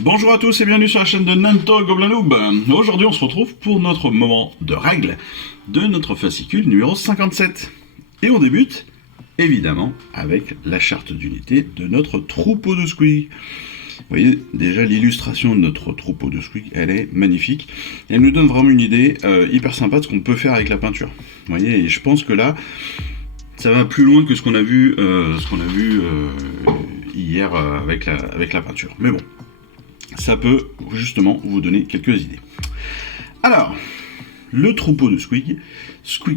Bonjour à tous et bienvenue sur la chaîne de Nanto Goblin Noob. Aujourd'hui on se retrouve pour notre moment de règle de notre fascicule numéro 57. Et on débute évidemment avec la charte d'unité de notre troupeau de squig. Vous voyez déjà l'illustration de notre troupeau de squig, elle est magnifique. Elle nous donne vraiment une idée hyper sympa de ce qu'on peut faire avec la peinture. Vous voyez, et je pense que là, ça va plus loin que ce qu'on a vu, hier avec la peinture. Mais bon, ça peut justement vous donner quelques idées. Alors, le troupeau de squig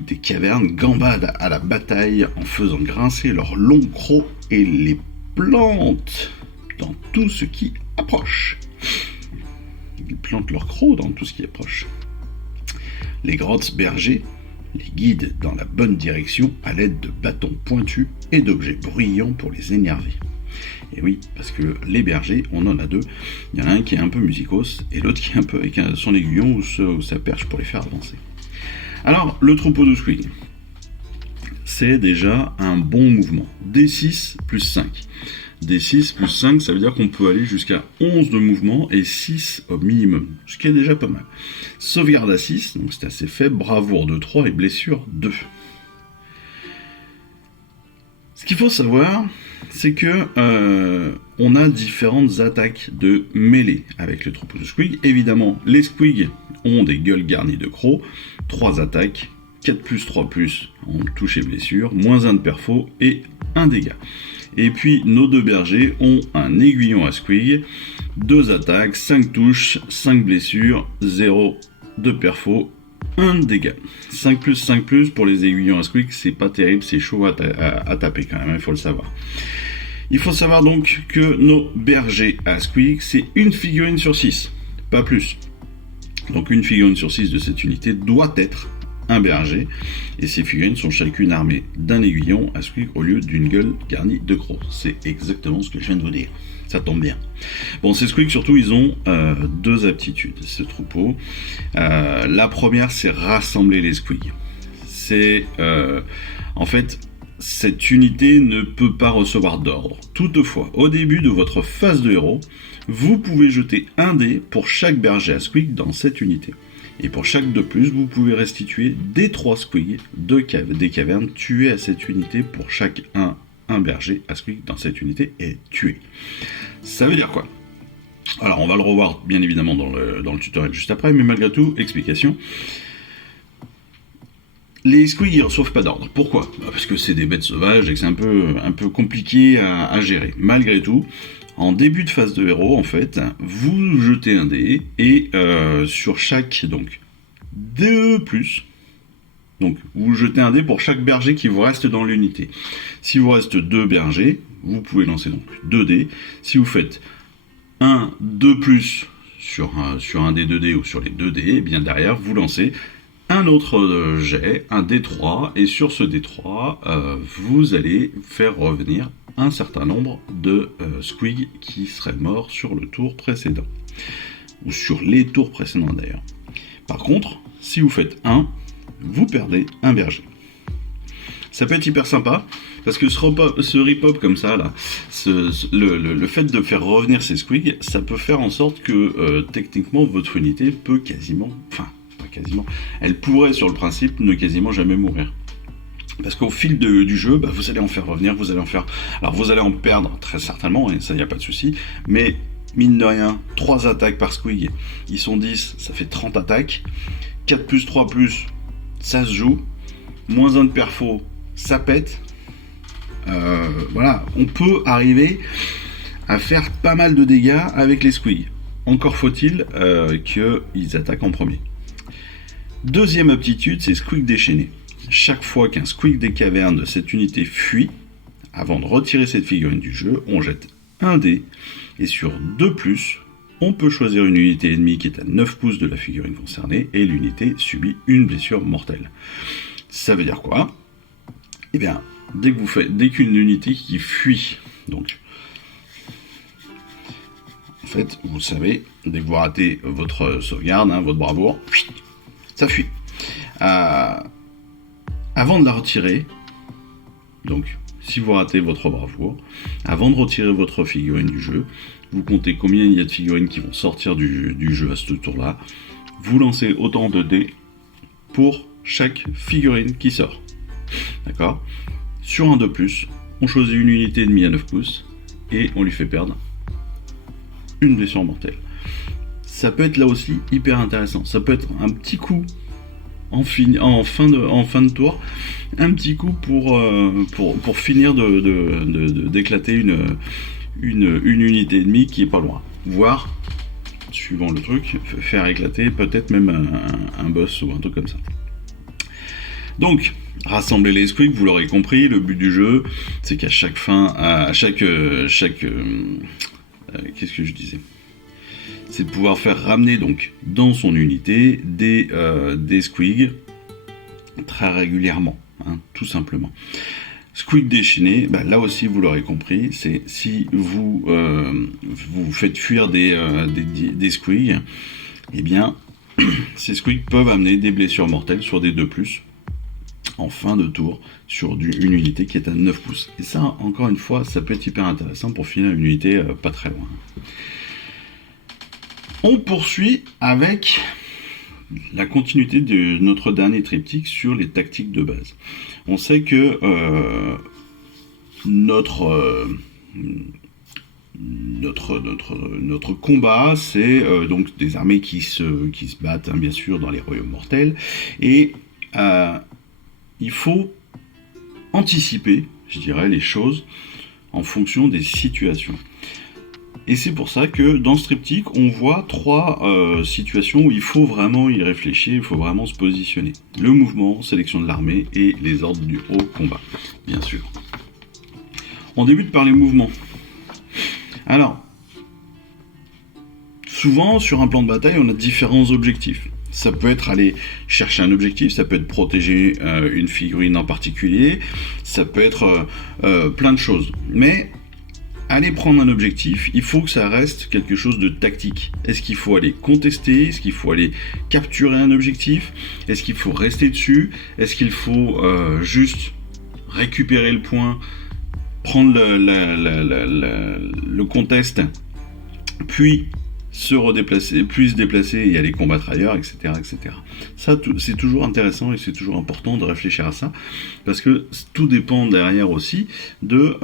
des cavernes, gambadent à la bataille en faisant grincer leurs longs crocs et les plantent dans tout ce qui approche. Ils plantent leurs crocs dans tout ce qui approche. Les grottes bergers les guident dans la bonne direction à l'aide de bâtons pointus et d'objets bruyants pour les énerver. Et oui, parce que les bergers, on en a deux. Il y en a un qui est un peu musicos et l'autre qui est un peu avec son aiguillon ou sa perche pour les faire avancer. Alors, le troupeau de squig, c'est déjà un bon mouvement. D6 plus 5. D6 plus 5, ça veut dire qu'on peut aller jusqu'à 11 de mouvement et 6 au minimum, ce qui est déjà pas mal. Sauvegarde à 6, donc c'est assez faible, bravoure de 3 et blessure 2. Ce qu'il faut savoir, c'est que on a différentes attaques de mêlée avec le troupeau de squig. Évidemment, les squigs ont des gueules garnies de crocs, 3 attaques, 4 plus 3 plus en touche et blessure, moins 1 de perfo et 1 dégât. Et puis nos deux bergers ont un aiguillon à squig, 2 attaques, 5 touches, 5 blessures, 0 de perfo, 1 dégât. 5 plus pour les aiguillons à squig, c'est pas terrible, c'est chaud à taper quand même, il faut le savoir. Il faut savoir donc que nos bergers à squig, c'est une figurine sur 6, pas plus. Donc une figurine sur 6 de cette unité doit être un berger, et ces figurines sont chacune armées d'un aiguillon à squig au lieu d'une gueule garnie de crocs. C'est exactement ce que je viens de vous dire. Ça tombe bien. Bon, ces squigs, surtout, ils ont 2 aptitudes, ce troupeau. La première, c'est rassembler les squigs. C'est, en fait, cette unité ne peut pas recevoir d'ordre. Toutefois, au début de votre phase de héros, vous pouvez jeter un dé pour chaque berger à squig dans cette unité. Et pour chaque de plus, vous pouvez restituer des 3 squigs des cavernes tués à cette unité pour chaque un berger à squig dans cette unité est tué. Ça veut dire quoi? Alors on va le revoir bien évidemment dans le tutoriel juste après, mais malgré tout, explication. Les squigs ils reçoivent pas d'ordre. Pourquoi? Parce que c'est des bêtes sauvages et que c'est un peu compliqué à gérer. Malgré tout, en début de phase de héros, en fait, vous jetez un dé et sur chaque donc 2 plus, donc vous jetez un dé pour chaque berger qui vous reste dans l'unité. Si vous reste 2 bergers, vous pouvez lancer donc 2 dés. Si vous faites 2 plus sur un des 2 dés ou sur les 2 dés, et bien derrière vous lancez un autre jet, un D3, et sur ce D3, vous allez faire revenir un certain nombre de squigs qui seraient morts sur le tour précédent. Ou sur les tours précédents d'ailleurs. Par contre, si vous faites 1, vous perdez un berger. Ça peut être hyper sympa, parce que ce rip-up comme ça, là, le fait de faire revenir ces squigs, ça peut faire en sorte que techniquement votre unité peut quasiment, elle pourrait sur le principe ne quasiment jamais mourir. Parce qu'au fil du jeu, vous allez en faire revenir, alors vous allez en perdre très certainement, et ça y a pas de souci, mais mine de rien, 3 attaques par squig, ils sont 10, ça fait 30 attaques, 4 plus 3 plus, ça se joue, moins 1 de perfo, ça pète, voilà, on peut arriver à faire pas mal de dégâts avec les squigs. Encore faut-il qu'ils attaquent en premier. Deuxième aptitude, c'est squig déchaîné. Chaque fois qu'un squig des cavernes de cette unité fuit, avant de retirer cette figurine du jeu, on jette un dé, et sur 2 plus, on peut choisir une unité ennemie qui est à 9 pouces de la figurine concernée, et l'unité subit une blessure mortelle. Ça veut dire quoi? Eh bien, dès qu'une unité qui fuit, donc, en fait, vous savez, dès que vous ratez votre sauvegarde, votre bravoure, ça fuit. Avant de la retirer, donc si vous ratez votre bravoure, avant de retirer votre figurine du jeu, vous comptez combien il y a de figurines qui vont sortir du jeu à ce tour-là. Vous lancez autant de dés pour chaque figurine qui sort. D'accord ? Sur un de plus, on choisit une unité ennemie à 9 pouces et on lui fait perdre une blessure mortelle. Ça peut être là aussi hyper intéressant. Ça peut être un petit coup en fin de tour, un petit coup pour finir d'éclater une unité ennemie qui est pas loin. Voire, suivant le truc, faire éclater peut-être même un boss ou un truc comme ça. Donc, rassembler les squigs, vous l'aurez compris, le but du jeu, c'est qu'à chaque fin, qu'est-ce que je disais ? C'est de pouvoir faire ramener donc dans son unité des squigs très régulièrement, hein, tout simplement. Squig déchaîné, bah là aussi vous l'aurez compris, c'est si vous faites fuir des squigs, eh bien ces squigs peuvent amener des blessures mortelles sur des 2+, en fin de tour, sur une unité qui est à 9 pouces. Et ça, encore une fois, ça peut être hyper intéressant pour finir une unité pas très loin. On poursuit avec la continuité de notre dernier triptyque sur les tactiques de base. On sait que notre combat, c'est donc des armées qui se battent, hein, bien sûr, dans les royaumes mortels, et il faut anticiper, je dirais, les choses en fonction des situations. Et c'est pour ça que dans ce triptyque, on voit 3 situations où il faut vraiment y réfléchir, il faut vraiment se positionner. Le mouvement, sélection de l'armée et les ordres du haut combat, bien sûr. On débute par les mouvements. Alors, souvent, sur un plan de bataille, on a différents objectifs. Ça peut être aller chercher un objectif, ça peut être protéger une figurine en particulier, ça peut être plein de choses. Mais aller prendre un objectif, il faut que ça reste quelque chose de tactique. Est-ce qu'il faut aller contester ? Est-ce qu'il faut aller capturer un objectif ? Est-ce qu'il faut rester dessus ? Est-ce qu'il faut juste récupérer le point, prendre le contest, puis se redéplacer, puis se déplacer et aller combattre ailleurs, etc. etc. Ça, c'est toujours intéressant et c'est toujours important de réfléchir à ça, parce que tout dépend derrière aussi de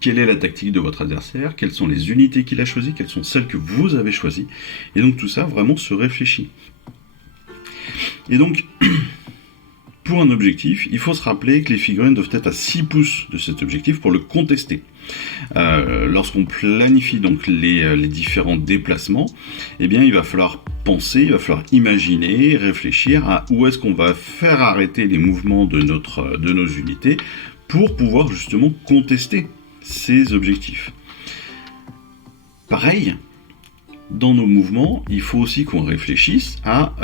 quelle est la tactique de votre adversaire, quelles sont les unités qu'il a choisies, quelles sont celles que vous avez choisies, et donc tout ça vraiment se réfléchit. Et donc, pour un objectif, il faut se rappeler que les figurines doivent être à 6 pouces de cet objectif pour le contester. Lorsqu'on planifie donc les différents déplacements, eh bien il va falloir penser, il va falloir imaginer, réfléchir à où est-ce qu'on va faire arrêter les mouvements de nos unités pour pouvoir justement contester ces objectifs. Pareil, dans nos mouvements, il faut aussi qu'on réfléchisse à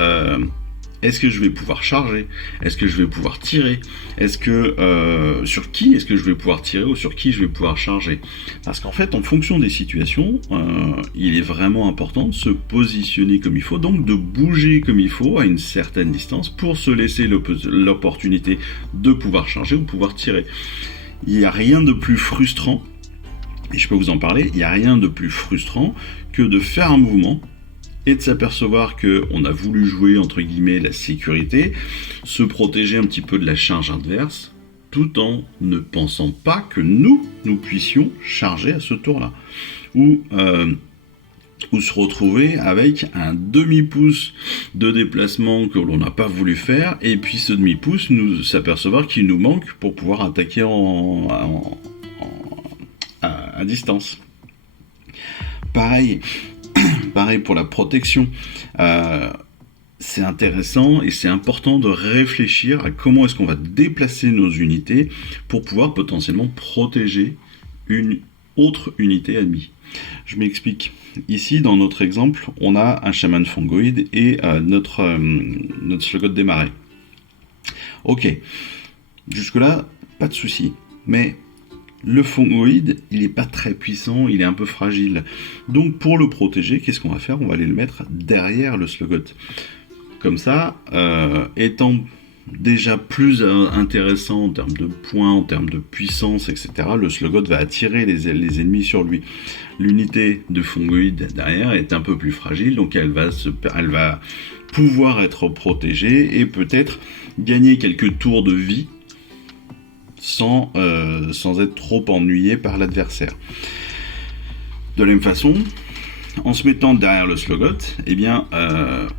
est-ce que je vais pouvoir charger ? Est-ce que je vais pouvoir tirer ? Est-ce que sur qui est-ce que je vais pouvoir tirer ou sur qui je vais pouvoir charger ? Parce qu'en fait, en fonction des situations, il est vraiment important de se positionner comme il faut, donc de bouger comme il faut à une certaine distance pour se laisser l'opportunité de pouvoir charger ou de pouvoir tirer. Il n'y a rien de plus frustrant, et je peux vous en parler, il n'y a rien de plus frustrant que de faire un mouvement et de s'apercevoir qu'on a voulu jouer, entre guillemets, la sécurité, se protéger un petit peu de la charge adverse, tout en ne pensant pas que nous puissions charger à ce tour-là. Ou se retrouver avec un demi-pouce de déplacement que l'on n'a pas voulu faire, et puis ce demi-pouce, nous s'apercevoir qu'il nous manque pour pouvoir attaquer à distance. Pareil pour la protection. C'est intéressant et c'est important de réfléchir à comment est-ce qu'on va déplacer nos unités pour pouvoir potentiellement protéger une autre unité ennemie. Je m'explique. Ici, dans notre exemple, on a un chaman fongoïde et notre Slogoth des marais. Ok, jusque-là, pas de souci. Mais le fongoïde, il n'est pas très puissant, il est un peu fragile. Donc pour le protéger, qu'est-ce qu'on va faire ? On va aller le mettre derrière le Slogoth. Comme ça, étant déjà plus intéressant en termes de points, en termes de puissance, etc., le Sluggot va attirer les ennemis sur lui. L'unité de Fungoid derrière est un peu plus fragile, donc elle va pouvoir être protégée et peut-être gagner quelques tours de vie sans être trop ennuyée par l'adversaire. De la même façon, en se mettant derrière le Sluggot, eh bien,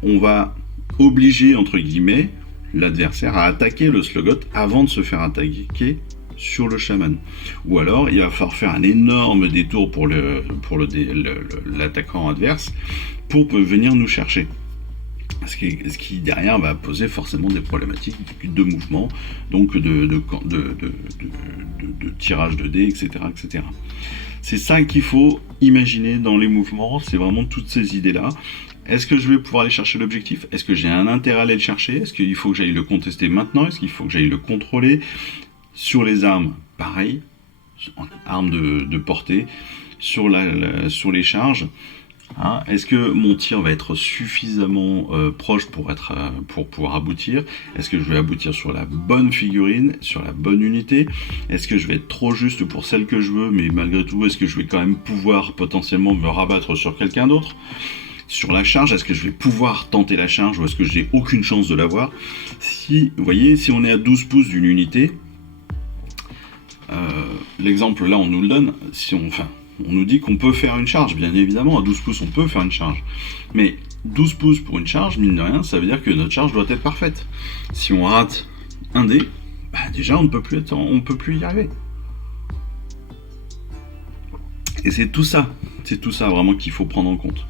on va obliger, entre guillemets, l'adversaire à attaquer le Sluggot avant de se faire attaquer sur le chaman. Ou alors, il va falloir faire un énorme détour pour l'attaquant adverse pour venir nous chercher. Ce qui derrière va poser forcément des problématiques de mouvement, donc de tirage de dés, etc., etc. C'est ça qu'il faut imaginer dans les mouvements, c'est vraiment toutes ces idées-là. Est-ce que je vais pouvoir aller chercher l'objectif? Est-ce que j'ai un intérêt à aller le chercher? Est-ce qu'il faut que j'aille le contester maintenant? Est-ce qu'il faut que j'aille le contrôler? Sur les armes, pareil, armes de portée. Sur les charges, hein, est-ce que mon tir va être suffisamment proche pour pouvoir aboutir? Est-ce que je vais aboutir sur la bonne figurine, sur la bonne unité? Est-ce que je vais être trop juste pour celle que je veux, mais malgré tout, est-ce que je vais quand même pouvoir potentiellement me rabattre sur quelqu'un d'autre? Sur la charge, est-ce que je vais pouvoir tenter la charge ou est-ce que j'ai aucune chance de l'avoir? Si, vous voyez, si on est à 12 pouces d'une unité, l'exemple là on nous le donne, on nous dit qu'on peut faire une charge, bien évidemment, à 12 pouces on peut faire une charge. Mais 12 pouces pour une charge, mine de rien, ça veut dire que notre charge doit être parfaite. Si on rate un dé, déjà on ne peut plus y arriver. Et c'est tout ça vraiment qu'il faut prendre en compte.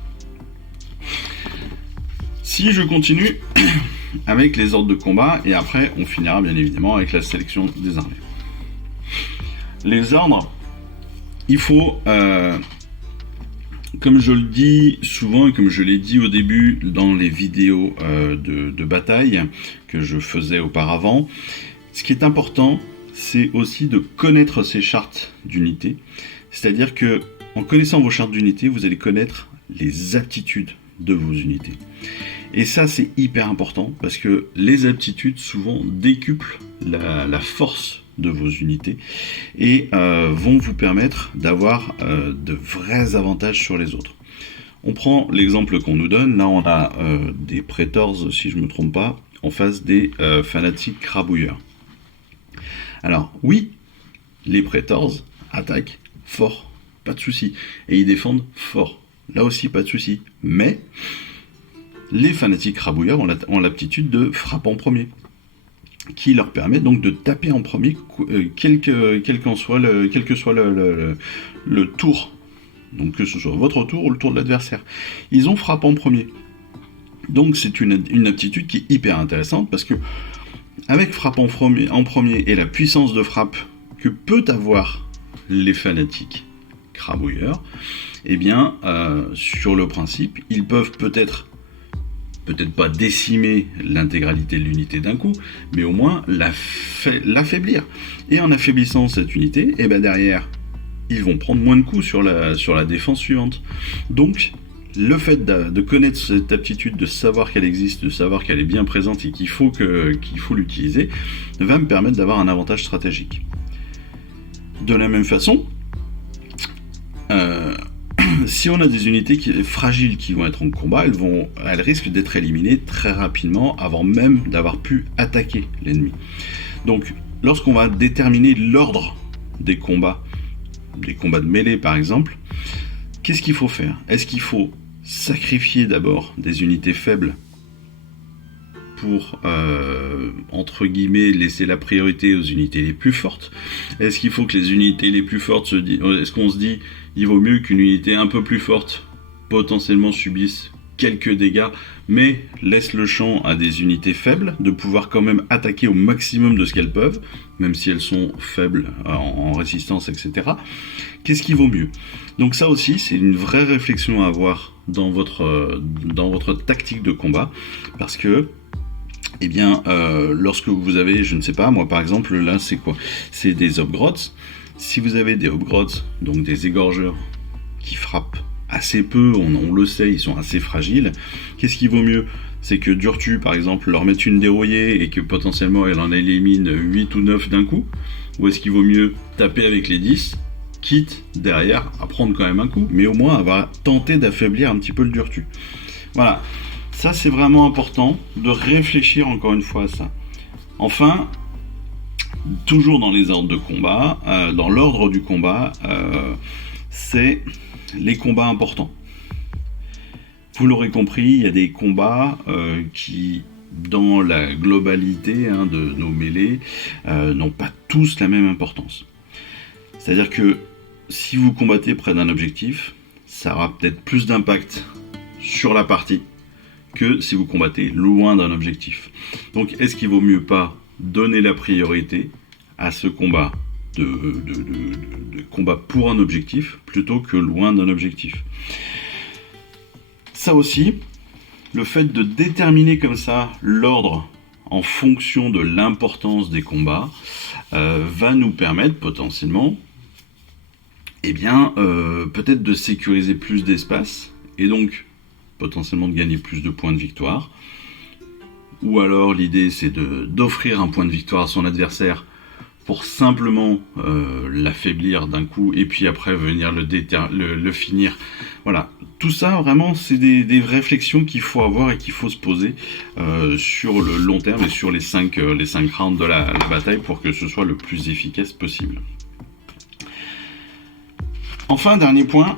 Si je continue avec les ordres de combat, et après on finira bien évidemment avec la sélection des armées. Les ordres, il faut, comme je le dis souvent et comme je l'ai dit au début dans les vidéos de bataille que je faisais auparavant, ce qui est important, c'est aussi de connaître ces chartes d'unité. C'est-à-dire que en connaissant vos chartes d'unité, vous allez connaître les aptitudes de vos unités. Et ça, c'est hyper important parce que les aptitudes souvent décuplent la force de vos unités et vont vous permettre d'avoir de vrais avantages sur les autres. On prend l'exemple qu'on nous donne. Là, on a des Praetors, si je ne me trompe pas, en face des fanatiques crabouilleurs. Alors, oui, les Praetors attaquent fort, pas de souci. Et ils défendent fort. Là aussi, pas de souci. Mais les fanatiques crabouilleurs ont l'aptitude de frapper en premier, qui leur permet donc de taper en premier, quel que soit le tour. Donc que ce soit votre tour ou le tour de l'adversaire. Ils ont frappé en premier. Donc c'est une aptitude qui est hyper intéressante, parce que avec frappe en premier et la puissance de frappe que peut avoir les fanatiques crabouilleurs, eh bien, sur le principe, ils peuvent peut-être pas décimer l'intégralité de l'unité d'un coup, mais au moins l'affaiblir. Et en affaiblissant cette unité, et ben derrière, ils vont prendre moins de coups sur la défense suivante. Donc, le fait de connaître cette aptitude, de savoir qu'elle existe, de savoir qu'elle est bien présente et qu'il faut l'utiliser, va me permettre d'avoir un avantage stratégique. De la même façon, si on a des unités fragiles qui vont être en combat, elles risquent d'être éliminées très rapidement avant même d'avoir pu attaquer l'ennemi. Donc, lorsqu'on va déterminer l'ordre des combats de mêlée par exemple, qu'est-ce qu'il faut faire? Est-ce qu'il faut sacrifier d'abord des unités faibles pour, entre guillemets, laisser la priorité aux unités les plus fortes? Est-ce qu'il faut que les unités les plus fortes est-ce qu'on se dit, il vaut mieux qu'une unité un peu plus forte potentiellement subisse quelques dégâts, mais laisse le champ à des unités faibles de pouvoir quand même attaquer au maximum de ce qu'elles peuvent, même si elles sont faibles en résistance, etc. Qu'est-ce qui vaut mieux? Donc ça aussi, c'est une vraie réflexion à avoir dans votre tactique de combat, parce que eh bien, lorsque vous avez, je ne sais pas, moi par exemple, là c'est quoi? C'est des Hobgrots. Si vous avez des Hobgrots, donc des égorgeurs, qui frappent assez peu, on le sait, ils sont assez fragiles, qu'est-ce qui vaut mieux? C'est que Durtu, par exemple, leur mettre une dérouillée et que potentiellement elle en élimine 8 ou 9 d'un coup? Ou est-ce qu'il vaut mieux taper avec les 10, quitte derrière à prendre quand même un coup, mais au moins avoir tenté d'affaiblir un petit peu le Durtu? Voilà, ça c'est vraiment important de réfléchir encore une fois à ça. Enfin, toujours dans les ordres de combat, dans l'ordre du combat, c'est les combats importants. Vous l'aurez compris, il y a des combats qui, dans la globalité de nos mêlées, n'ont pas tous la même importance. C'est-à-dire que si vous combattez près d'un objectif, ça aura peut-être plus d'impact sur la partie que si vous combattez loin d'un objectif. Donc est-ce qu'il vaut mieux pas donner la priorité à ce combat de combat pour un objectif plutôt que loin d'un objectif? Ça aussi, le fait de déterminer comme ça l'ordre en fonction de l'importance des combats va nous permettre potentiellement peut-être de sécuriser plus d'espace et donc potentiellement de gagner plus de points de victoire. Ou alors l'idée c'est d'offrir un point de victoire à son adversaire pour simplement l'affaiblir d'un coup et puis après venir le finir. Voilà, tout ça vraiment c'est des réflexions qu'il faut avoir et qu'il faut se poser sur le long terme et sur les 5 rounds de la bataille pour que ce soit le plus efficace possible. Enfin, dernier point,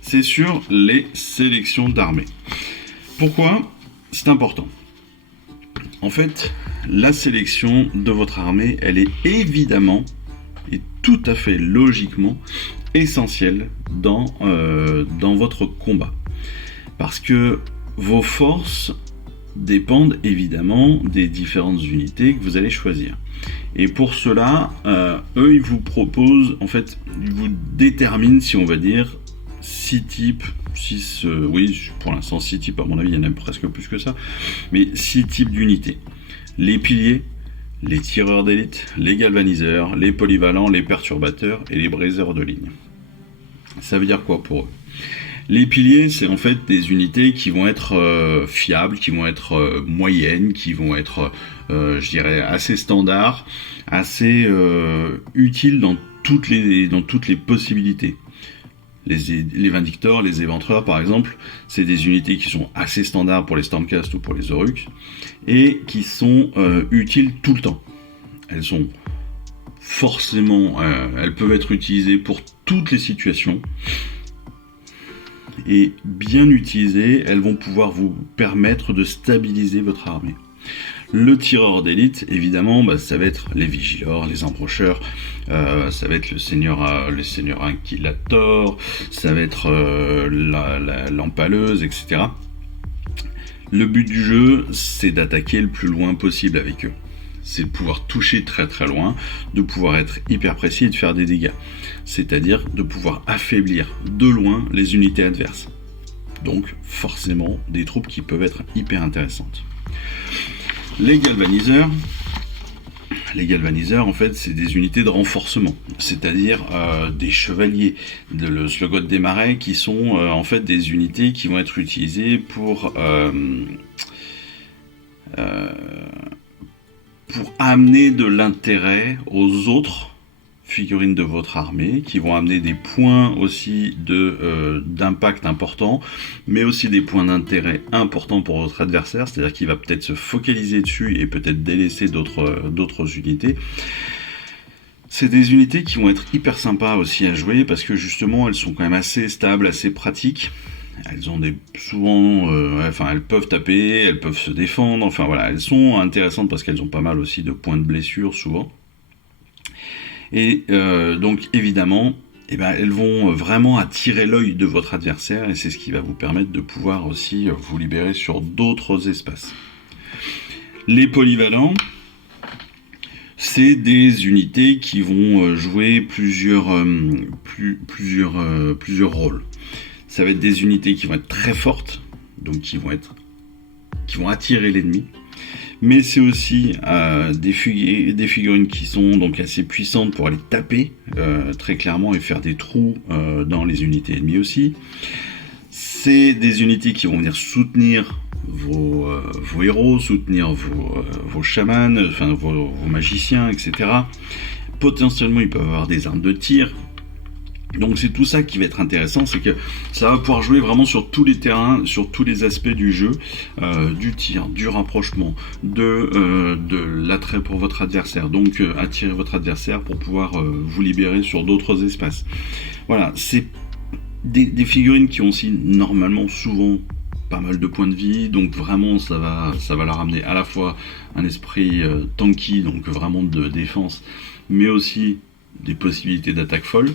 c'est sur les sélections d'armées. Pourquoi c'est important? En fait, la sélection de votre armée, elle est évidemment et tout à fait logiquement essentielle dans votre combat. Parce que vos forces dépendent évidemment des différentes unités que vous allez choisir. Et pour cela, eux, ils vous proposent, en fait, ils vous déterminent, si on va dire, 6 types, oui, pour l'instant 6 types, à mon avis, il y en a presque plus que ça, mais 6 types d'unités. Les piliers, les tireurs d'élite, les galvaniseurs, les polyvalents, les perturbateurs et les briseurs de ligne. Ça veut dire quoi pour eux? Les piliers, c'est en fait des unités qui vont être fiables, qui vont être moyennes, qui vont être, je dirais, assez standards, assez utiles dans toutes les possibilités. Les Vindictors, les Éventreurs par exemple, c'est des unités qui sont assez standards pour les Stormcast ou pour les Oruks, et qui sont utiles tout le temps. Elles sont forcément, elles peuvent être utilisées pour toutes les situations, et bien utilisées, elles vont pouvoir vous permettre de stabiliser votre armée. Le tireur d'élite, évidemment, ça va être les vigilors, les embrocheurs, ça va être le seigneur inquilator, ça va être l'empaleuse, etc. Le but du jeu, c'est d'attaquer le plus loin possible avec eux. C'est de pouvoir toucher très très loin, de pouvoir être hyper précis et de faire des dégâts. C'est-à-dire de pouvoir affaiblir de loin les unités adverses. Donc forcément des troupes qui peuvent être hyper intéressantes. Les galvaniseurs, en fait, c'est des unités de renforcement, c'est-à-dire des chevaliers, le Slogot des Marais, qui sont en fait des unités qui vont être utilisées pour amener de l'intérêt aux autres figurines de votre armée, qui vont amener des points aussi d'impact important, mais aussi des points d'intérêt importants pour votre adversaire, c'est-à-dire qu'il va peut-être se focaliser dessus et peut-être délaisser d'autres unités. C'est des unités qui vont être hyper sympas aussi à jouer, parce que justement elles sont quand même assez stables, assez pratiques. Elles ont elles peuvent taper, elles peuvent se défendre, enfin voilà, elles sont intéressantes parce qu'elles ont pas mal aussi de points de blessure souvent. Et donc évidemment, elles vont vraiment attirer l'œil de votre adversaire, et c'est ce qui va vous permettre de pouvoir aussi vous libérer sur d'autres espaces. Les polyvalents, c'est des unités qui vont jouer plusieurs rôles. Ça va être des unités qui vont être très fortes, donc qui vont attirer l'ennemi. Mais c'est aussi des figurines qui sont donc assez puissantes pour aller taper très clairement et faire des trous dans les unités ennemies aussi. C'est des unités qui vont venir soutenir vos héros, soutenir vos chamans, enfin vos magiciens, etc. Potentiellement, ils peuvent avoir des armes de tir. Donc c'est tout ça qui va être intéressant, c'est que ça va pouvoir jouer vraiment sur tous les terrains, sur tous les aspects du jeu, du tir, du rapprochement, de l'attrait pour votre adversaire, donc attirer votre adversaire pour pouvoir vous libérer sur d'autres espaces. Voilà, c'est des figurines qui ont aussi normalement souvent pas mal de points de vie, donc vraiment ça va leur amener à la fois un esprit tanky, donc vraiment de défense, mais aussi des possibilités d'attaque folle.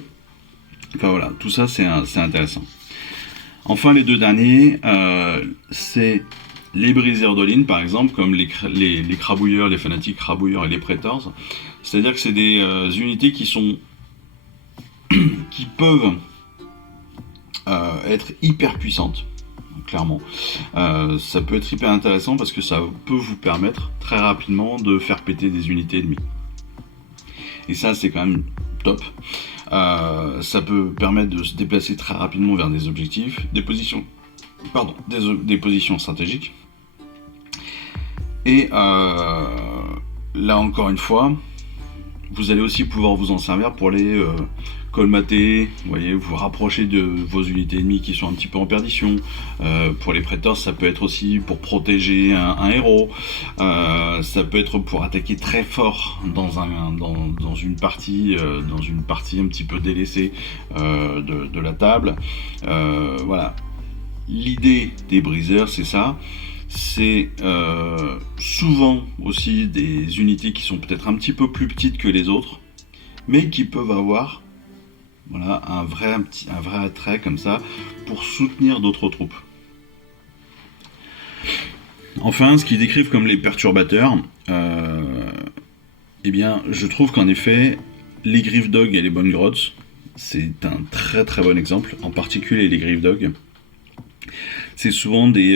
Enfin voilà, tout ça c'est intéressant. Enfin les deux derniers, c'est les briseurs de ligne par exemple, comme les crabouilleurs, les fanatiques crabouilleurs et les prétors. C'est-à-dire que c'est des unités qui peuvent être hyper puissantes, clairement. Ça peut être hyper intéressant parce que ça peut vous permettre très rapidement de faire péter des unités ennemies. Et ça c'est quand même top. Ça peut permettre de se déplacer très rapidement vers des objectifs, des positions stratégiques. Et là encore une fois, vous allez aussi pouvoir vous en servir pour les colmater, vous rapprocher de vos unités ennemies qui sont un petit peu en perdition. Pour les prétors, ça peut être aussi pour protéger un héros. Ça peut être pour attaquer très fort dans une partie un petit peu délaissée de la table. Voilà. L'idée des briseurs, c'est ça. C'est souvent aussi des unités qui sont peut-être un petit peu plus petites que les autres, mais qui peuvent avoir un vrai attrait comme ça pour soutenir d'autres troupes. Enfin, ce qu'ils décrivent comme les perturbateurs, je trouve qu'en effet, les Griff Dog et les Bone Grots, c'est un très très bon exemple, en particulier les Griff Dog. C'est souvent des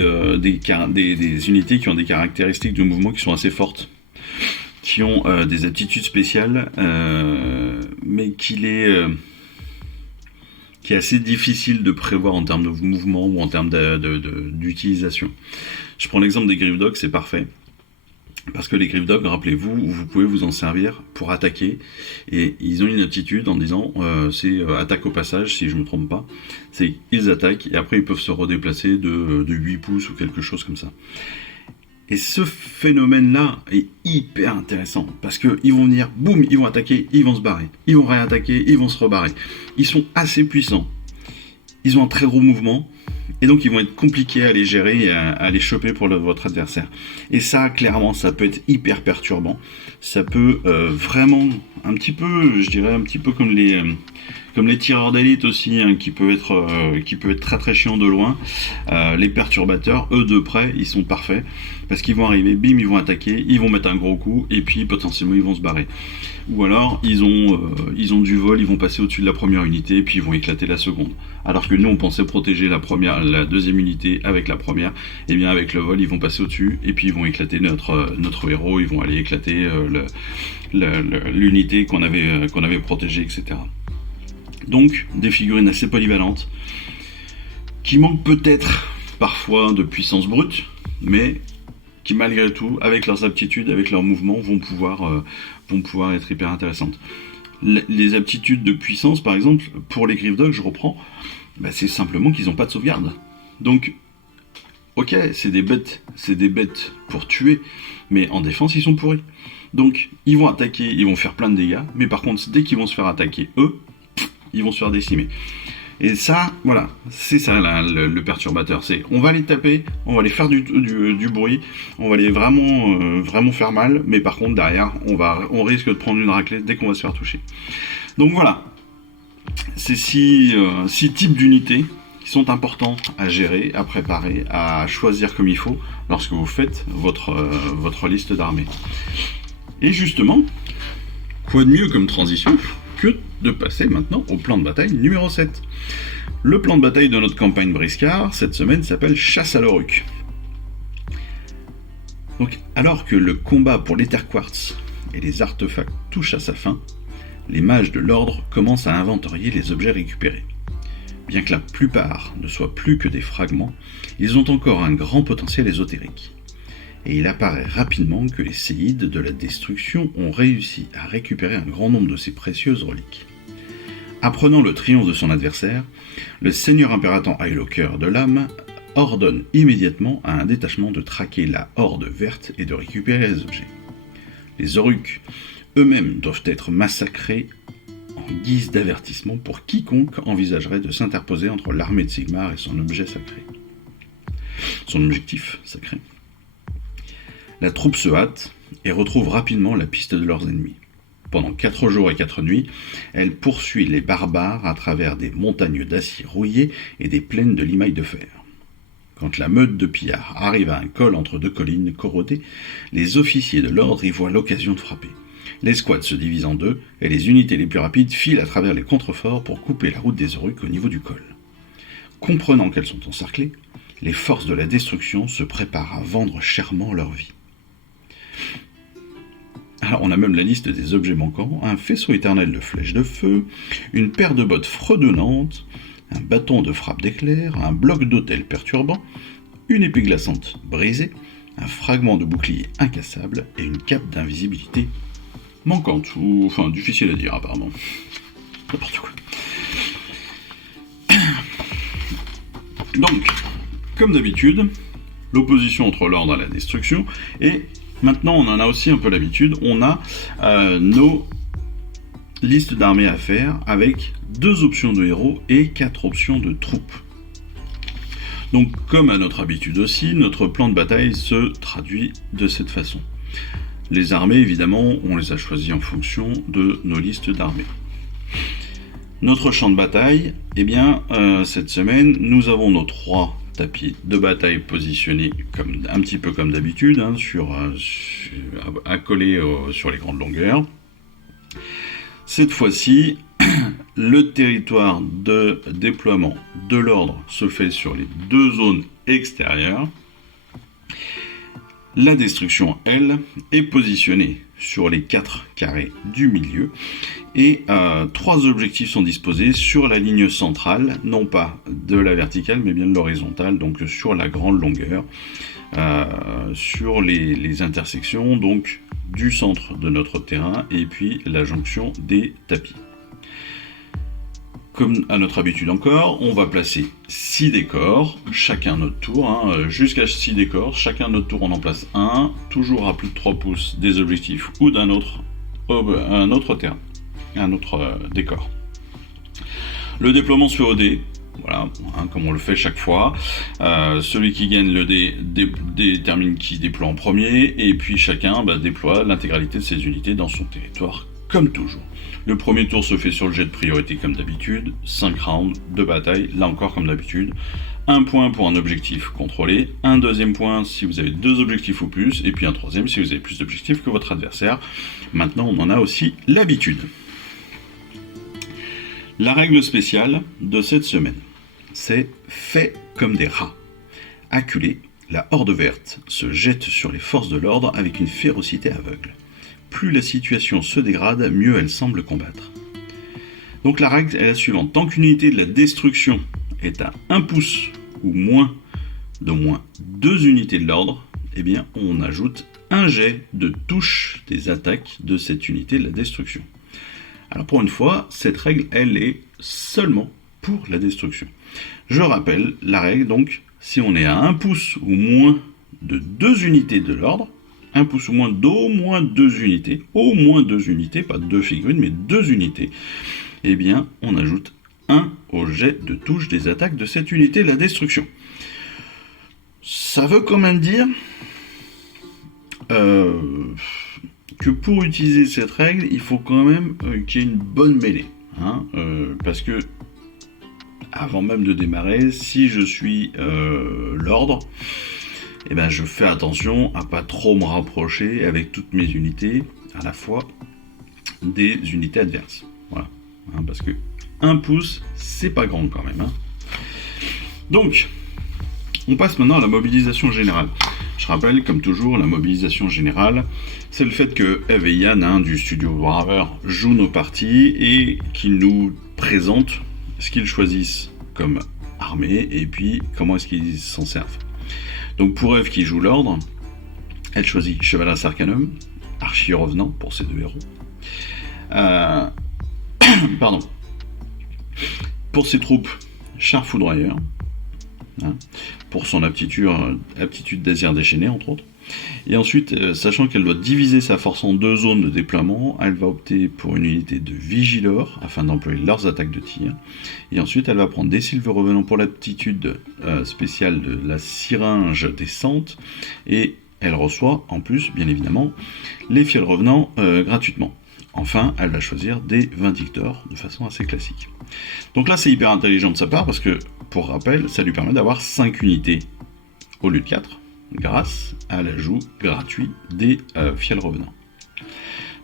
unités qui ont des caractéristiques de mouvement qui sont assez fortes, qui ont des aptitudes spéciales, mais qui est assez difficile de prévoir en termes de mouvement ou en termes d'utilisation. Je prends l'exemple des Griff Dog, c'est parfait. Parce que les Griff Dog, rappelez-vous, vous pouvez vous en servir pour attaquer. Et ils ont une aptitude en disant, c'est attaque au passage, si je ne me trompe pas. C'est ils attaquent et après ils peuvent se redéplacer de 8 pouces ou quelque chose comme ça. Et ce phénomène-là est hyper intéressant, parce qu'ils vont venir, boum, ils vont attaquer, ils vont se barrer. Ils vont réattaquer, ils vont se rebarrer. Ils sont assez puissants. Ils ont un très gros mouvement, et donc ils vont être compliqués à les gérer et à les choper pour votre adversaire. Et ça, clairement, ça peut être hyper perturbant. Ça peut vraiment, un petit peu comme les tireurs d'élite aussi, hein, qui peut être très très chiant de loin. Les perturbateurs, eux de près, ils sont parfaits, parce qu'ils vont arriver, bim, ils vont attaquer, ils vont mettre un gros coup, et puis potentiellement ils vont se barrer. Ou alors ils ont du vol, ils vont passer au-dessus de la première unité, et puis ils vont éclater la seconde. Alors que nous on pensait protéger la deuxième unité avec la première, et bien avec le vol ils vont passer au-dessus, et puis ils vont éclater notre héros, ils vont aller éclater l'unité qu'on avait protégée, etc. Donc des figurines assez polyvalentes, qui manquent peut-être parfois de puissance brute, mais qui malgré tout, avec leurs aptitudes, avec leurs mouvements, vont pouvoir être hyper intéressantes. Les aptitudes de puissance, par exemple, pour les Griff Dog, je reprends, c'est simplement qu'ils n'ont pas de sauvegarde. Donc, ok, c'est des bêtes pour tuer, mais en défense, ils sont pourris. Donc, ils vont attaquer, ils vont faire plein de dégâts, mais par contre, dès qu'ils vont se faire attaquer, eux, ils vont se faire décimer. Et ça, voilà, c'est ça le perturbateur. C'est, on va les taper, on va les faire du bruit, on va les vraiment faire mal, mais par contre derrière, on risque de prendre une raclée dès qu'on va se faire toucher. Donc voilà, c'est six types d'unités qui sont importants à gérer, à préparer, à choisir comme il faut lorsque vous faites votre liste d'armées. Et justement, quoi de mieux comme transition que de passer maintenant au plan de bataille numéro 7. Le plan de bataille de notre campagne Briscard, cette semaine, s'appelle Chasse à l'Auruc. Donc, alors que le combat pour l'Etherquartz et les artefacts touche à sa fin, les mages de l'ordre commencent à inventorier les objets récupérés. Bien que la plupart ne soient plus que des fragments, ils ont encore un grand potentiel ésotérique. Et il apparaît rapidement que les séides de la destruction ont réussi à récupérer un grand nombre de ces précieuses reliques. Apprenant le triomphe de son adversaire, le seigneur impérator Highlocker de l'âme ordonne immédiatement à un détachement de traquer la horde verte et de récupérer les objets. Les Oruks eux-mêmes doivent être massacrés en guise d'avertissement pour quiconque envisagerait de s'interposer entre l'armée de Sigmar et son objet sacré. Son objectif sacré. La troupe se hâte et retrouve rapidement la piste de leurs ennemis. Pendant 4 jours et 4 nuits, elle poursuit les barbares à travers des montagnes d'acier rouillé et des plaines de limailles de fer. Quand la meute de pillards arrive à un col entre 2 collines corrodées, les officiers de l'ordre y voient l'occasion de frapper. L'escouade se divise en 2 et les unités les plus rapides filent à travers les contreforts pour couper la route des Oruks au niveau du col. Comprenant qu'elles sont encerclées, les forces de la destruction se préparent à vendre chèrement leur vie. Alors on a même la liste des objets manquants, un faisceau éternel de flèches de feu, une paire de bottes fredonnantes, un bâton de frappe d'éclair, un bloc d'autel perturbant, une épée glaçante brisée, un fragment de bouclier incassable et une cape d'invisibilité manquante, ou enfin difficile à dire apparemment. N'importe quoi. Donc, comme d'habitude, l'opposition entre l'ordre et la destruction, et maintenant on en a aussi un peu l'habitude, on a nos listes d'armées à faire avec 2 options de héros et 4 options de troupes. Donc comme à notre habitude aussi, notre plan de bataille se traduit de cette façon. Les armées, évidemment, on les a choisies en fonction de nos listes d'armées. Notre champ de bataille, eh bien, cette semaine, nous avons nos 3 tapis de bataille positionnés un petit peu comme d'habitude, hein, accolés sur les grandes longueurs. Cette fois-ci, le territoire de déploiement de l'ordre se fait sur les 2 zones extérieures. La destruction, elle, est positionnée sur les 4 carrés du milieu et 3 objectifs sont disposés sur la ligne centrale, non pas de la verticale mais bien de l'horizontale, donc sur la grande longueur, sur les intersections donc du centre de notre terrain et puis la jonction des tapis. Comme à notre habitude encore, on va placer 6 décors, chacun notre tour, hein, jusqu'à 6 décors, chacun notre tour on en place un, toujours à plus de 3 pouces des objectifs ou un autre terrain, un autre décor. Le déploiement se fait au dé, voilà, hein, comme on le fait chaque fois. Celui qui gagne le dé détermine qui déploie en premier, et puis chacun déploie l'intégralité de ses unités dans son territoire, comme toujours. Le premier tour se fait sur le jet de priorité comme d'habitude, 5 rounds de bataille, là encore comme d'habitude. 1 point pour un objectif contrôlé, un deuxième point si vous avez 2 objectifs ou plus, et puis un troisième si vous avez plus d'objectifs que votre adversaire. Maintenant on en a aussi l'habitude. La règle spéciale de cette semaine, c'est fait comme des rats. Acculée, la horde verte se jette sur les forces de l'ordre avec une férocité aveugle. Plus la situation se dégrade, mieux elle semble combattre. Donc la règle est la suivante. Tant qu'une unité de la destruction est à 1 pouce ou moins d'au moins 2 unités de l'ordre, eh bien on ajoute un jet de touche des attaques de cette unité de la destruction. Alors pour une fois, cette règle, elle est seulement pour la destruction. Je rappelle la règle, donc, si on est à 1 pouce ou moins de 2 unités de l'ordre, 1 pouce ou moins d'au moins 2 unités, au moins 2 unités, pas 2 figurines, mais 2 unités, eh bien, on ajoute 1 au jet de touche des attaques de cette unité de la destruction. Ça veut quand même dire que pour utiliser cette règle, il faut quand même qu'il y ait une bonne mêlée. Hein, parce que, avant même de démarrer, si je suis l'ordre, eh ben, je fais attention à pas trop me rapprocher avec toutes mes unités, à la fois des unités adverses. Voilà. Hein, parce que 1 pouce, c'est pas grand quand même. Hein. Donc, on passe maintenant à la mobilisation générale. Je rappelle, comme toujours, la mobilisation générale, c'est le fait que Eve et Yann du studio Warhammer jouent nos parties et qu'ils nous présentent ce qu'ils choisissent comme armée, et puis comment est-ce qu'ils s'en servent. Donc pour Eve qui joue l'ordre, elle choisit Chevaleris Arcanum, Archi-Revenant pour ses 2 héros. Pardon. Pour ses troupes, Char Foudroyeur, hein, pour son aptitude désir déchaîné, entre autres. Et ensuite, sachant qu'elle doit diviser sa force en 2 zones de déploiement, elle va opter pour une unité de Vigilor, afin d'employer leurs attaques de tir. Et ensuite, elle va prendre des Sylves Revenants pour l'aptitude spéciale de la Syringe descente, et elle reçoit, en plus, bien évidemment, les Fiels Revenants gratuitement. Enfin, elle va choisir des Vindictors de façon assez classique. Donc là, c'est hyper intelligent de sa part, parce que, pour rappel, ça lui permet d'avoir 5 unités au lieu de 4, grâce à l'ajout gratuit des Fiels Revenants.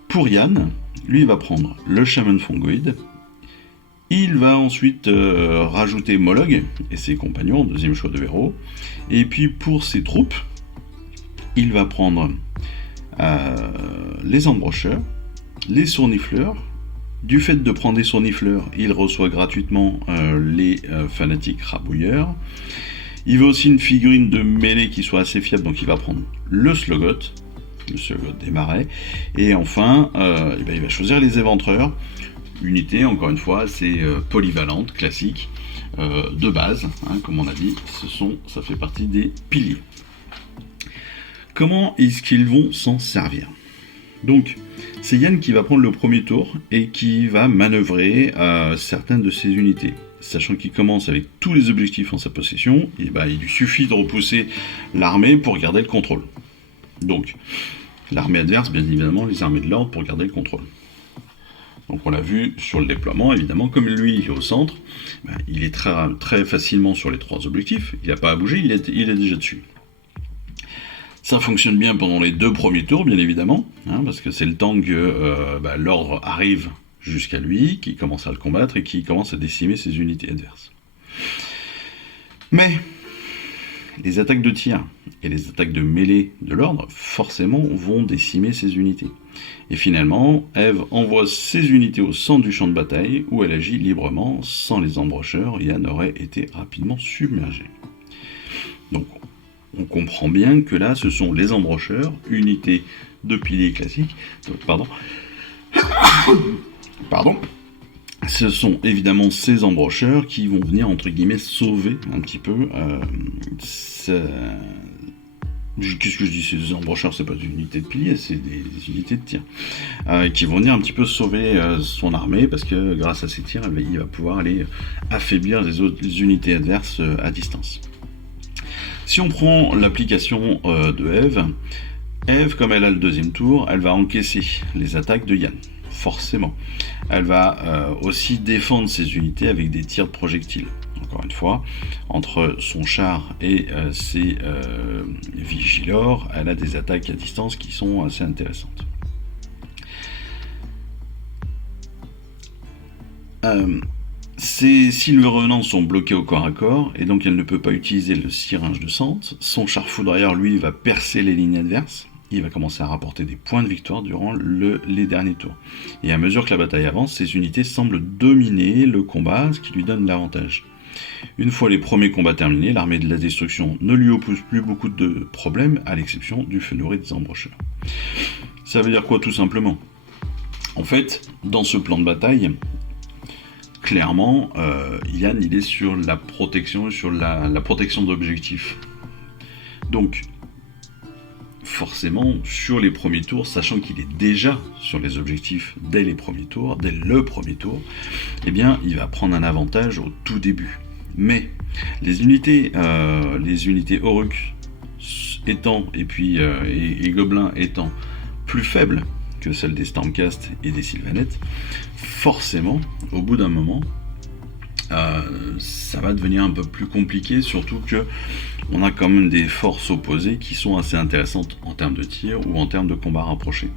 Pour Yann, lui, il va prendre le Shaman Fongoïde. Il va ensuite rajouter Moloch et ses compagnons, deuxième choix de héros. Et puis pour ses troupes, il va prendre les Embrocheurs, les Sournifleurs. Du fait de prendre des Sournifleurs, il reçoit gratuitement les Fanatiques Rabouilleurs. Il veut aussi une figurine de mêlée qui soit assez fiable, donc il va prendre le Slogot des Marais. Et enfin, il va choisir les Éventreurs. Unité, encore une fois, c'est polyvalente, classique, de base, hein, comme on a dit, ça fait partie des piliers. Comment est-ce qu'ils vont s'en servir ? Donc, c'est Yann qui va prendre le premier tour et qui va manœuvrer certaines de ses unités. Sachant qu'il commence avec tous les objectifs en sa possession, et il lui suffit de repousser l'armée pour garder le contrôle. Donc, l'armée adverse, bien évidemment, les armées de l'ordre pour garder le contrôle. Donc on l'a vu sur le déploiement, évidemment, comme lui il est au centre, il est très, très facilement sur les 3 objectifs, il n'a pas à bouger, il est déjà dessus. Ça fonctionne bien pendant les 2 premiers tours, bien évidemment, hein, parce que c'est le temps que l'ordre arrive jusqu'à lui, qui commence à le combattre et qui commence à décimer ses unités adverses. Mais les attaques de tir et les attaques de mêlée de l'ordre, forcément, vont décimer ses unités. Et finalement, Eve envoie ses unités au centre du champ de bataille, où elle agit librement, sans les embrocheurs, Yann aurait été rapidement submergé. Donc, on comprend bien que là, ce sont les embrocheurs, unités de piliers classiques, Pardon. Ce sont évidemment ces embrocheurs qui vont venir, entre guillemets, sauver un petit peu. Qu'est-ce que je dis ? Ces embrocheurs, c'est pas des unités de piliers, c'est des unités de tir. Qui vont venir un petit peu sauver son armée, parce que grâce à ces tirs, il va pouvoir aller affaiblir les unités adverses à distance. Si on prend l'application de Eve, comme elle a le deuxième tour, elle va encaisser les attaques de Yann. Forcément. Elle va aussi défendre ses unités avec des tirs de projectiles. Encore une fois, entre son char et ses Vigilor, elle a des attaques à distance qui sont assez intéressantes. Ses Sylves Revenants sont bloqués au corps à corps, et donc elle ne peut pas utiliser le Syringe de Sente. Son char foudroyeur, lui, va percer les lignes adverses. Il va commencer à rapporter des points de victoire durant les derniers tours. Et à mesure que la bataille avance, ses unités semblent dominer le combat, ce qui lui donne l'avantage. Une fois les premiers combats terminés, l'armée de la destruction ne lui oppose plus beaucoup de problèmes, à l'exception du feu nourri des embrocheurs. Ça veut dire quoi, tout simplement ? En fait, dans ce plan de bataille, clairement, Yann, il est sur la protection, sur la protection d'objectifs. Donc, forcément, sur les premiers tours, sachant qu'il est déjà sur les objectifs dès le premier tour, eh bien, il va prendre un avantage au tout début. Mais les unités Orruk étant, et Gobelins étant plus faibles que celles des Stormcast et des Sylvanettes, forcément, au bout d'un moment, ça va devenir un peu plus compliqué, surtout que on a quand même des forces opposées qui sont assez intéressantes en termes de tir ou en termes de combat rapproché.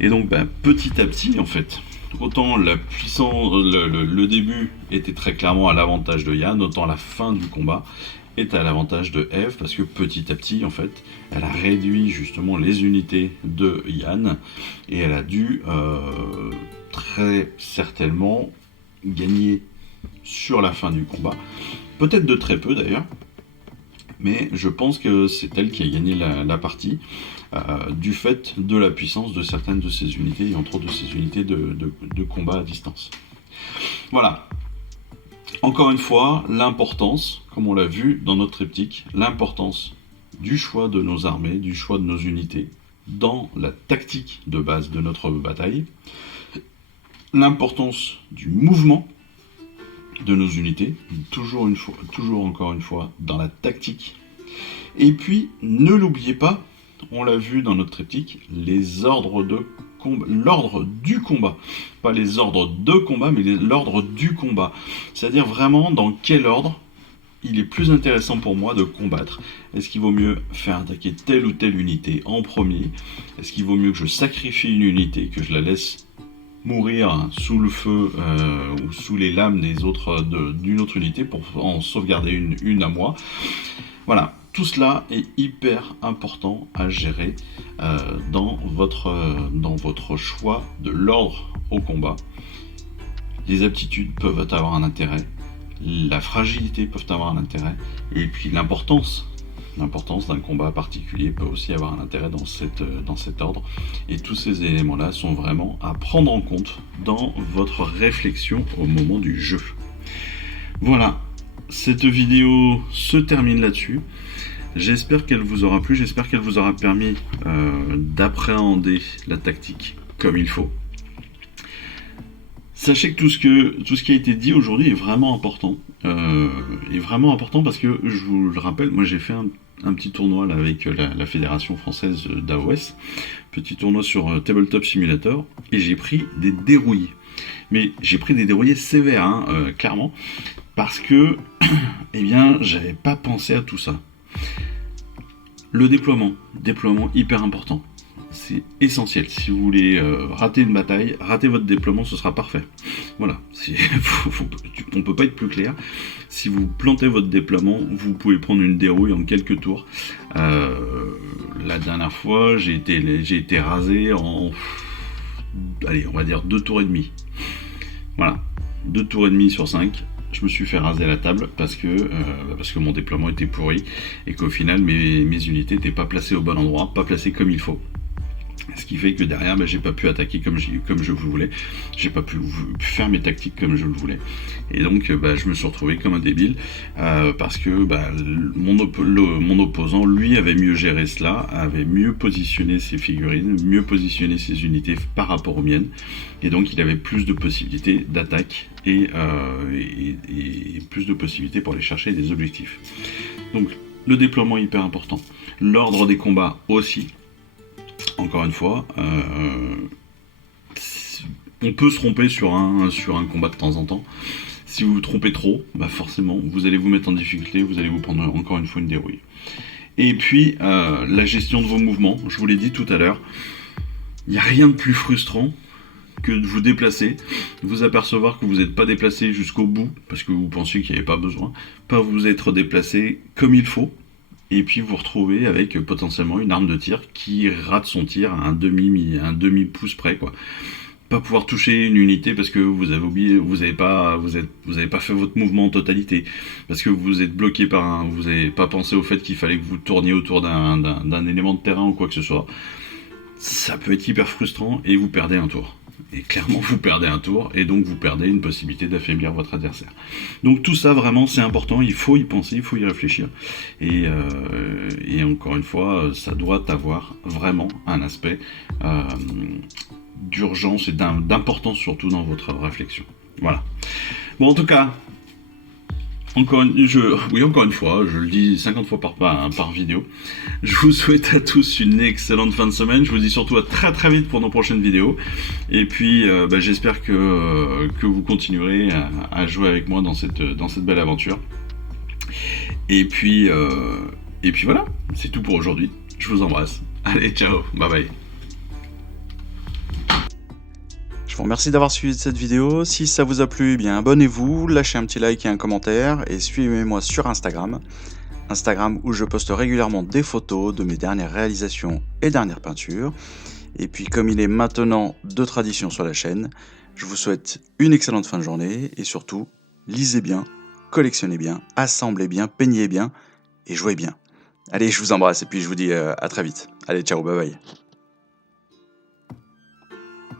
Et donc petit à petit, en fait, autant le début était très clairement à l'avantage de Yann, autant la fin du combat est à l'avantage de Eve, parce que petit à petit, en fait, elle a réduit justement les unités de Yann, et elle a dû très certainement gagner sur la fin du combat. Peut-être de très peu d'ailleurs, mais je pense que c'est elle qui a gagné la partie, du fait de la puissance de certaines de ses unités, et entre autres de ses unités de combat à distance. Voilà. Encore une fois, l'importance, comme on l'a vu dans notre triptyque, l'importance du choix de nos armées, du choix de nos unités, dans la tactique de base de notre bataille, l'importance du mouvement de nos unités, toujours encore une fois, dans la tactique. Et puis, ne l'oubliez pas, on l'a vu dans notre triptyque, les ordres de combat, l'ordre du combat. Pas les ordres de combat, mais l'ordre du combat. C'est-à-dire vraiment dans quel ordre il est plus intéressant pour moi de combattre. Est-ce qu'il vaut mieux faire attaquer telle ou telle unité en premier? Est-ce qu'il vaut mieux que je sacrifie une unité, que je la laisse mourir sous le feu ou sous les lames d'une autre unité pour en sauvegarder une à moi? Voilà, tout cela est hyper important à gérer dans votre choix de l'ordre au combat. Les aptitudes peuvent avoir un intérêt, la fragilité peut avoir un intérêt, et puis l'importance d'un combat particulier peut aussi avoir un intérêt dans cet ordre. Et tous ces éléments-là sont vraiment à prendre en compte dans votre réflexion au moment du jeu. Voilà, cette vidéo se termine là-dessus. J'espère qu'elle vous aura plu, j'espère qu'elle vous aura permis d'appréhender la tactique comme il faut. Sachez que tout ce qui a été dit aujourd'hui est vraiment important. Parce que, je vous le rappelle, moi j'ai fait un petit tournoi là, avec la Fédération Française d'AOS, petit tournoi sur Tabletop Simulator, et j'ai pris des dérouillés. Mais j'ai pris des dérouillés sévères, clairement, parce que, eh bien, j'avais pas pensé à tout ça. Le déploiement hyper important. C'est essentiel. Si vous voulez rater une bataille, rater votre déploiement, ce sera parfait. Voilà. On peut pas être plus clair. Si vous plantez votre déploiement, vous pouvez prendre une dérouille en quelques tours. La dernière fois, j'ai été rasé en... Allez, on va dire 2 tours et demi. Voilà. 2 tours et demi sur 5. Je me suis fait raser la table parce que mon déploiement était pourri et qu'au final mes unités n'étaient pas placées au bon endroit, pas placées comme il faut. Ce qui fait que derrière, j'ai pas pu attaquer comme je voulais, j'ai pas pu faire mes tactiques comme je le voulais. Et donc, je me suis retrouvé comme un débile parce que mon opposant, lui, avait mieux géré cela, avait mieux positionné ses figurines, mieux positionné ses unités par rapport aux miennes. Et donc, il avait plus de possibilités d'attaque et plus de possibilités pour aller chercher des objectifs. Donc, le déploiement est hyper important. L'ordre des combats aussi. Encore une fois, on peut se tromper sur un combat de temps en temps. Si vous vous trompez trop, forcément, vous allez vous mettre en difficulté, vous allez vous prendre encore une fois une dérouille. Et puis, la gestion de vos mouvements, je vous l'ai dit tout à l'heure, il n'y a rien de plus frustrant que de vous déplacer, vous apercevoir que vous n'êtes pas déplacé jusqu'au bout, parce que vous pensiez qu'il n'y avait pas besoin, pas vous être déplacé comme il faut, et puis vous retrouvez avec potentiellement une arme de tir qui rate son tir à un demi pouce près, quoi. Pas pouvoir toucher une unité parce que vous avez oublié, vous avez pas fait votre mouvement en totalité, parce que vous êtes bloqué vous n'avez pas pensé au fait qu'il fallait que vous tourniez autour d'un élément de terrain ou quoi que ce soit. Ça peut être hyper frustrant et vous perdez un tour. Et clairement vous perdez un tour et donc vous perdez une possibilité d'affaiblir votre adversaire. Donc tout ça vraiment c'est important, il faut y penser, il faut y réfléchir. Et encore une fois, ça doit avoir vraiment un aspect d'urgence et d'importance surtout dans votre réflexion. Voilà. Bon, en tout cas, encore une fois, je le dis 50 fois par vidéo. Je vous souhaite à tous une excellente fin de semaine. Je vous dis surtout à très très vite pour nos prochaines vidéos. Et puis, j'espère que vous continuerez à jouer avec moi dans cette belle aventure. Et puis voilà, c'est tout pour aujourd'hui. Je vous embrasse. Allez, ciao, bye bye. Je vous remercie d'avoir suivi cette vidéo. Si ça vous a plu, abonnez-vous, lâchez un petit like et un commentaire et suivez-moi sur Instagram où je poste régulièrement des photos de mes dernières réalisations et dernières peintures. Et puis comme il est maintenant de tradition sur la chaîne, je vous souhaite une excellente fin de journée et surtout, lisez bien, collectionnez bien, assemblez bien, peignez bien et jouez bien. Allez, je vous embrasse et puis je vous dis à très vite. Allez, ciao, bye bye.